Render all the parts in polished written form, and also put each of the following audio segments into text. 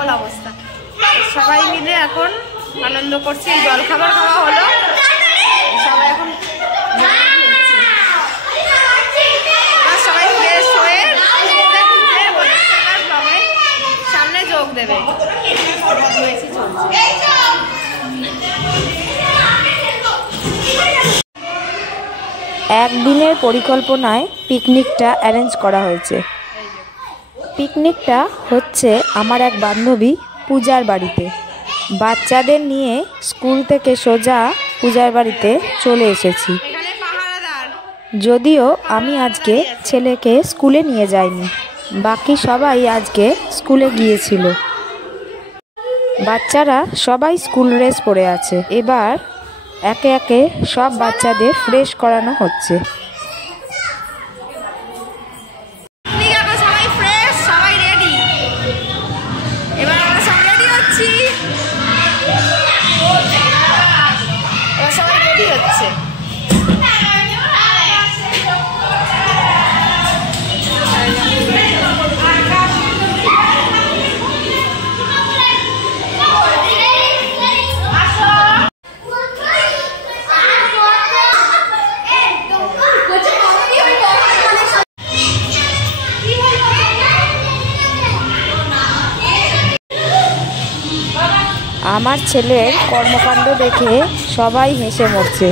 পাগল অবস্থা। সবাই মিলে এখন আনন্দ করছি, জল খাবার খাওয়া হলো, সবাই এখন সবাই ফ্রেশ হয়ে সামনে যোগ দেবে। একদিনের পরিকল্পনায় পিকনিকটা অ্যারেঞ্জ করা হয়েছে। পিকনিকটা হচ্ছে আমার এক বান্ধবী পূজার বাড়িতে। বাচ্চাদের নিয়ে স্কুল থেকে সোজা পূজার বাড়িতে চলে এসেছি। যদিও আমি আজকে ছেলেকে স্কুলে নিয়ে যাইনি, বাকি সবাই আজকে স্কুলে গিয়েছিল। বাচ্চারা সবাই স্কুল ড্রেস পরে আছে। এবার একে একে সব বাচ্চাদের ফ্রেশ করানো হচ্ছে। আমার ছেলের কর্মকাণ্ড দেখে সবাই হেসে মরছে।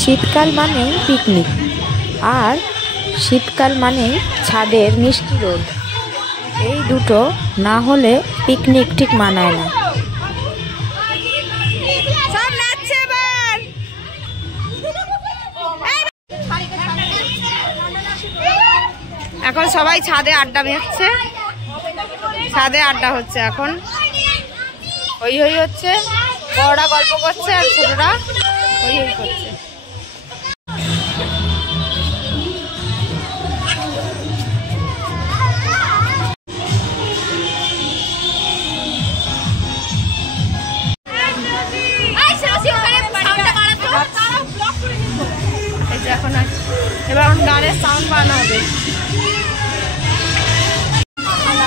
শীতকাল মানেই পিকনিক, আর শীতকাল মানেই ছাদের মিষ্টি রোদ। এই দুটো না হলে পিকনিক ঠিক মানায় না। এখন সবাই ছাদে আড্ডা দিচ্ছে, ছাদে আড্ডা হচ্ছে। এখন হই হই হচ্ছে, বড়রা গল্প করছে আর ছোটরা হই হই করছে। এখন এবার গানের সাউন্ড বানানো হবে,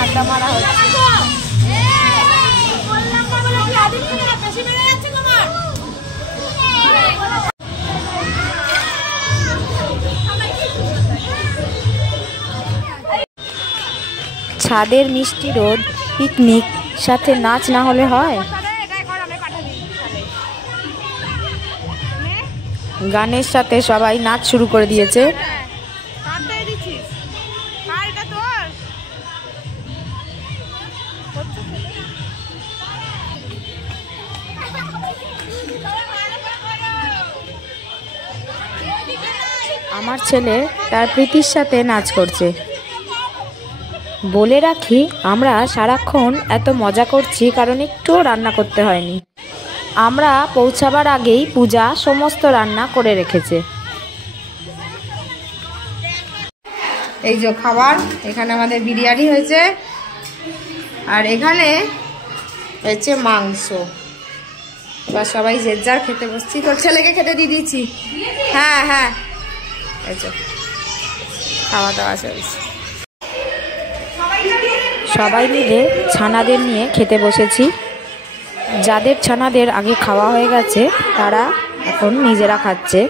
আড্ডা মারা হচ্ছে। ছাদের মিষ্টি রোদ, পিকনিক, সাথে নাচ না হলে হয়? গানের সাথে সবাই নাচ শুরু করে দিয়েছে। আমার ছেলে তার প্রীতির সাথে নাচ করছে। বলে রাখি, আমরা সারাক্ষণ এত মজা করছি কারণ একটুও রান্না করতে হয়নি। আমরা পৌঁছাবার আগেই পূজা সমস্ত রান্না করে রেখেছে। এই যে খাবার, এখানে আমাদের বিরিয়ানি হয়েছে, আর এখানে হচ্ছে মাংস। এবার সবাই যে যার খেতে বসছি। তোর ছেলেকে খেতে দিয়ে দিয়েছি। হ্যাঁ হ্যাঁ, এই যে খাওয়া দাওয়া চলছে। সবাই মিলে ছানাদের নিয়ে খেতে বসেছি। যাদের ছানাদের আগে খাওয়া হয়ে গেছে তারা এখন নিজেরা খাচ্ছে।